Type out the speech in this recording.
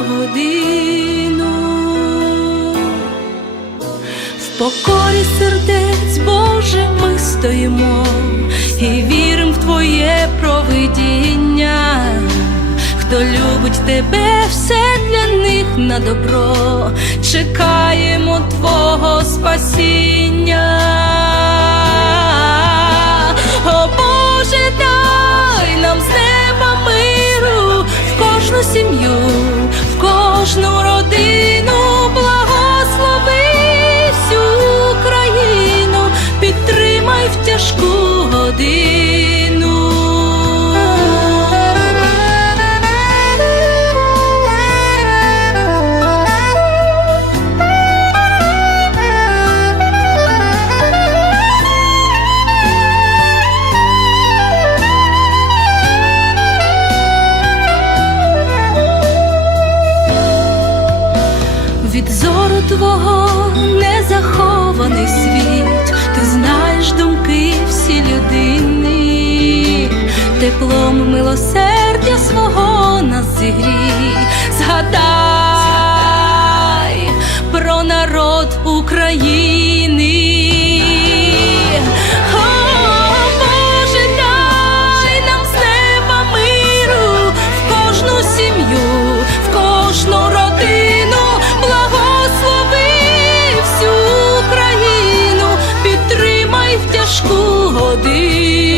годину. В покорі сердець, Боже, ми стоїмо і віримо в Твоє провидіння. Хто любить тебе, все для них на добро, чекаємо Твого спасіння. Від зору твого не захований світ, ти знаєш думки всі людини, теплом милосердя свого нас зігрій, згадай про народ України. води.